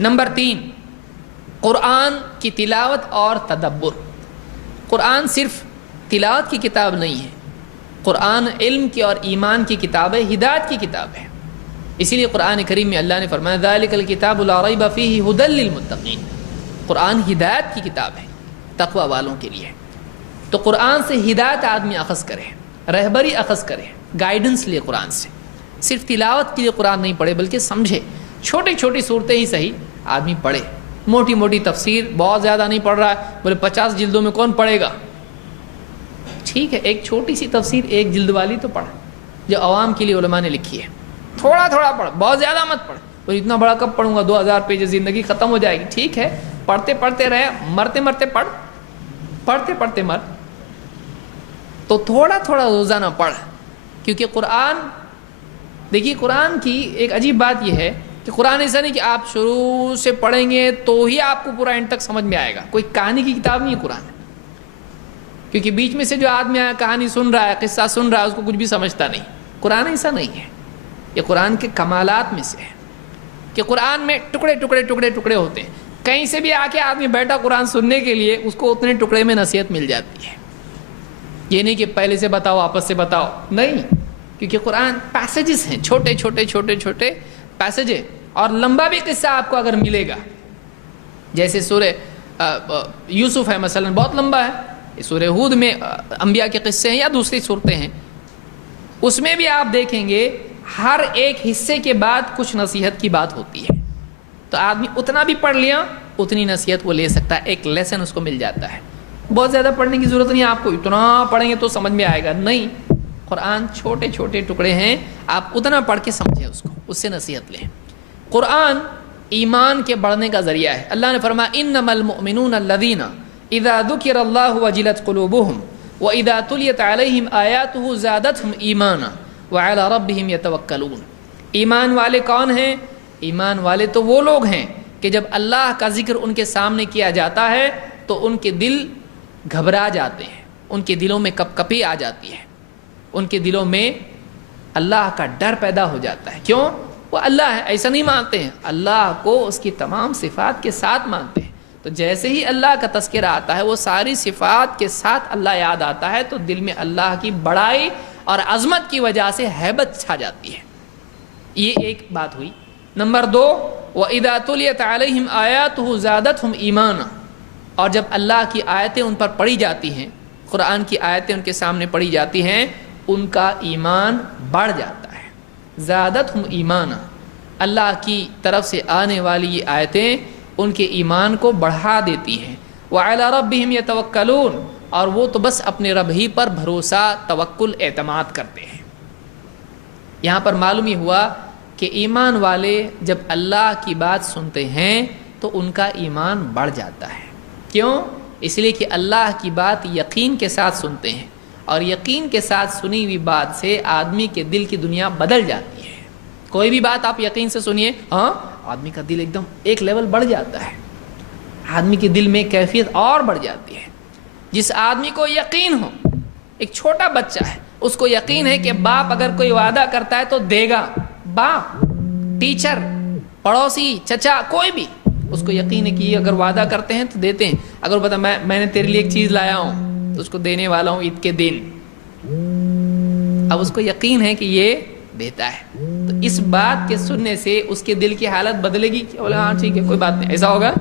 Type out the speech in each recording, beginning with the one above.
Number 3، قرآن کی تلاوت اور تدبر۔ قرآن صرف تلاوت کی کتاب نہیں ہے، قرآن علم کی اور ایمان کی کتاب ہے، ہدایت کی کتاب ہے۔ اسی لیے قرآن کریم میں اللہ نے فرمایا ذالک الکتاب لا ریب فیہ ھدی للمتقین، قرآن ہدایت کی کتاب ہے تقوی والوں کے لیے۔ تو قرآن سے ہدایت آدمی اخذ کرے، رہبری اخذ کرے، گائیڈنس لے قرآن سے۔ صرف تلاوت کے لیے قرآن نہیں پڑھے بلکہ سمجھے، چھوٹی چھوٹی صورتیں ہی صحیح آدمی پڑھے، موٹی موٹی تفسیر بہت زیادہ نہیں پڑھ رہا ہے، بولے 50 جلدوں میں کون پڑھے گا؟ ٹھیک ہے، ایک چھوٹی سی تفسیر 1 جلد والی تو پڑھ جو عوام کے لیے علماء نے لکھی ہے، تھوڑا تھوڑا پڑھ، بہت زیادہ مت پڑھ۔ اور اتنا بڑا کب پڑھوں گا، 2000 پیج، زندگی ختم ہو جائے گی۔ ٹھیک ہے، پڑھتے پڑھتے رہے، مرتے مرتے پڑھ، پڑھتے پڑھتے مر۔ تو تھوڑا تھوڑا روزانہ پڑھ، کیونکہ قرآن، دیکھیے قرآن کی ایک عجیب بات یہ ہے کہ قرآن ایسا نہیں کہ آپ شروع سے پڑھیں گے تو ہی آپ کو پورا اینڈ تک سمجھ میں آئے گا۔ کوئی کہانی کی کتاب نہیں ہے قرآن، کیونکہ بیچ میں سے جو آدمی آیا کہانی سن رہا ہے، قصہ سن رہا ہے، اس کو کچھ بھی سمجھتا نہیں۔ قرآن ایسا نہیں ہے۔ یہ قرآن کے کمالات میں سے ہے کہ قرآن میں ٹکڑے ٹکڑے ٹکڑے ٹکڑے ہوتے ہیں، کہیں سے بھی آ کے آدمی بیٹھا قرآن سننے کے لیے، اس کو اتنے ٹکڑے میں نصیحت مل جاتی ہے۔ یہ نہیں کہ پہلے سے بتاؤ آپس سے بتاؤ، نہیں، کیونکہ قرآن پیسیجز ہیں، چھوٹے چھوٹے چھوٹے چھوٹے پیسیج ہیں، اور لمبا بھی قصہ آپ کو اگر ملے گا، جیسے سورہ یوسف ہے مثلا، بہت لمبا ہے۔ سورہ ہود میں انبیاء کے قصے ہیں یا دوسری صورتیں ہیں، اس میں بھی آپ دیکھیں گے ہر ایک حصے کے بعد کچھ نصیحت کی بات ہوتی ہے۔ تو آدمی اتنا بھی پڑھ لیا اتنی نصیحت وہ لے سکتا ہے، ایک لیسن اس کو مل جاتا ہے۔ بہت زیادہ پڑھنے کی ضرورت نہیں، آپ کو اتنا پڑھیں گے تو سمجھ میں آئے گا، نہیں، قرآن چھوٹے چھوٹے ٹکڑے ہیں، آپ اتنا پڑھ کے سمجھیں اس کو، اس سے نصیحت لیں۔ قرآن ایمان کے بڑھنے کا ذریعہ ہے۔ اللہ نے فرمایا انما المؤمنون الذین اذا ذکر اللہ وجلت قلوبهم واذا تلیت علیہم آیاتہ زادتہم ایمانا وعلی ربہم یتوکلون۔ ایمان والے کون ہیں؟ ایمان والے تو وہ لوگ ہیں کہ جب اللہ کا ذکر ان کے سامنے کیا جاتا ہے تو ان کے دل گھبرا جاتے ہیں، ان کے دلوں میں کپ کپی آ جاتی ہے، ان کے دلوں میں اللہ کا ڈر پیدا ہو جاتا ہے۔ کیوں؟ وہ اللہ ہے، ایسا نہیں مانتے ہیں، اللہ کو اس کی تمام صفات کے ساتھ مانتے ہیں۔ تو جیسے ہی اللہ کا تذکرہ آتا ہے، وہ ساری صفات کے ساتھ اللہ یاد آتا ہے، تو دل میں اللہ کی بڑائی اور عظمت کی وجہ سے ہیبت چھا جاتی ہے۔ یہ ایک بات ہوئی۔ نمبر 2، وَإِذَا تُلِيَتْ عَلَيْهِمْ آيَاتُهُ زَادَتْهُمْ ایمانا، اور جب اللہ کی آیتیں ان پر پڑھی جاتی ہیں، قرآن کی آیتیں ان کے سامنے پڑھی جاتی ہیں، ان کا ایمان بڑھ جاتا ہے۔ زادتہم ایمانا، اللہ کی طرف سے آنے والی یہ آیتیں ان کے ایمان کو بڑھا دیتی ہیں۔ وَعَلَى رَبِّهِمْ يَتَوَكَّلُونَ، اور وہ تو بس اپنے رب ہی پر بھروسہ، توکل، اعتماد کرتے ہیں۔ یہاں پر معلوم ہی ہوا کہ ایمان والے جب اللہ کی بات سنتے ہیں تو ان کا ایمان بڑھ جاتا ہے۔ کیوں؟ اس لیے کہ اللہ کی بات یقین کے ساتھ سنتے ہیں، اور یقین کے ساتھ سنی ہوئی بات سے آدمی کے دل کی دنیا بدل جاتی ہے۔ کوئی بھی بات آپ یقین سے سنیے، ہاں، آدمی کا دل ایک دم ایک لیول بڑھ جاتا ہے، آدمی کے دل میں کیفیت اور بڑھ جاتی ہے۔ جس آدمی کو یقین ہو، ایک چھوٹا بچہ ہے، اس کو یقین ہے کہ باپ اگر کوئی وعدہ کرتا ہے تو دے گا، باپ، ٹیچر، پڑوسی، چچا، کوئی بھی، اس کو یقین ہے کہ یہ اگر وعدہ کرتے ہیں تو دیتے ہیں۔ اگر بتا میں نے تیرے لیے ایک چیز لایا ہوں تو اس کو دینے والا ہوں عید کے دن، اب اس کو یقین ہے کہ یہ دیتا ہے، تو اس بات کے سننے سے اس کے دل کی حالت بدلے گی کہ ہاں ٹھیک ہے کوئی بات نہیں، ایسا ہوگا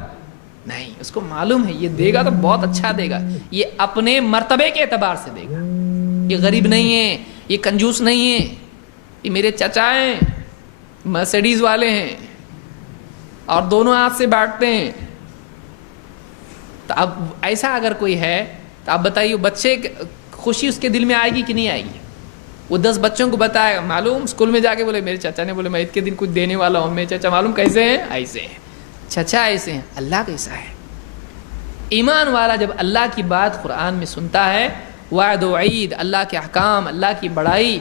نہیں، اس کو معلوم ہے یہ دے گا تو بہت اچھا دے گا، یہ اپنے مرتبے کے اعتبار سے دے گا، یہ غریب نہیں ہے، یہ کنجوس نہیں ہے، یہ میرے چچا ہیں، مرسیڈیز والے ہیں، اور دونوں ہاتھ سے بانٹتے ہیں۔ تو اب ایسا اگر کوئی ہے تو آپ بتائیے بچے خوشی اس کے دل میں آئے گی کہ نہیں آئے گی؟ وہ 10 بچوں کو بتائے، معلوم اسکول میں جا کے بولے میرے چچا نے بولے میں عید کے دن کچھ دینے والا ہوں، میرے چچا معلوم کیسے ہیں، ایسے ہیں، چچا ایسے ہیں، اللہ کیسا ہے۔ ایمان والا جب اللہ کی بات قرآن میں سنتا ہے، وعد و وعید، اللہ کے احکام، اللہ کی بڑائی،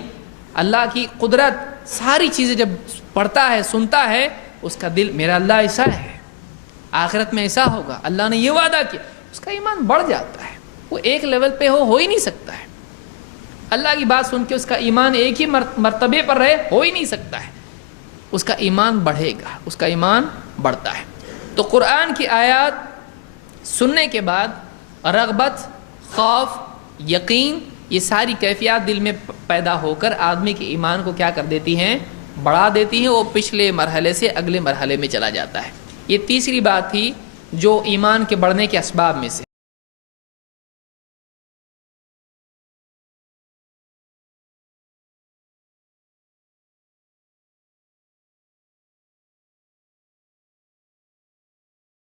اللہ کی قدرت، ساری چیزیں جب پڑھتا ہے، سنتا ہے، اس کا دل، میرا اللہ ایسا ہے، آخرت میں ایسا ہوگا، اللہ نے یہ وعدہ کیا، اس کا ایمان بڑھ جاتا ہے۔ وہ ایک لیول پہ ہو ہی نہیں سکتا ہے، اللہ کی بات سن کے اس کا ایمان ایک ہی مرتبے پر رہے، ہو ہی نہیں سکتا ہے، اس کا ایمان بڑھے گا، اس کا ایمان بڑھتا ہے۔ تو قرآن کی آیات سننے کے بعد رغبت، خوف، یقین، یہ ساری کیفیات دل میں پیدا ہو کر آدمی کے ایمان کو کیا کر دیتی ہیں؟ بڑھا دیتی ہیں. وہ پچھلے مرحلے سے اگلے مرحلے میں چلا جاتا ہے. یہ تیسری بات تھی جو ایمان کے بڑھنے کے اسباب میں سے.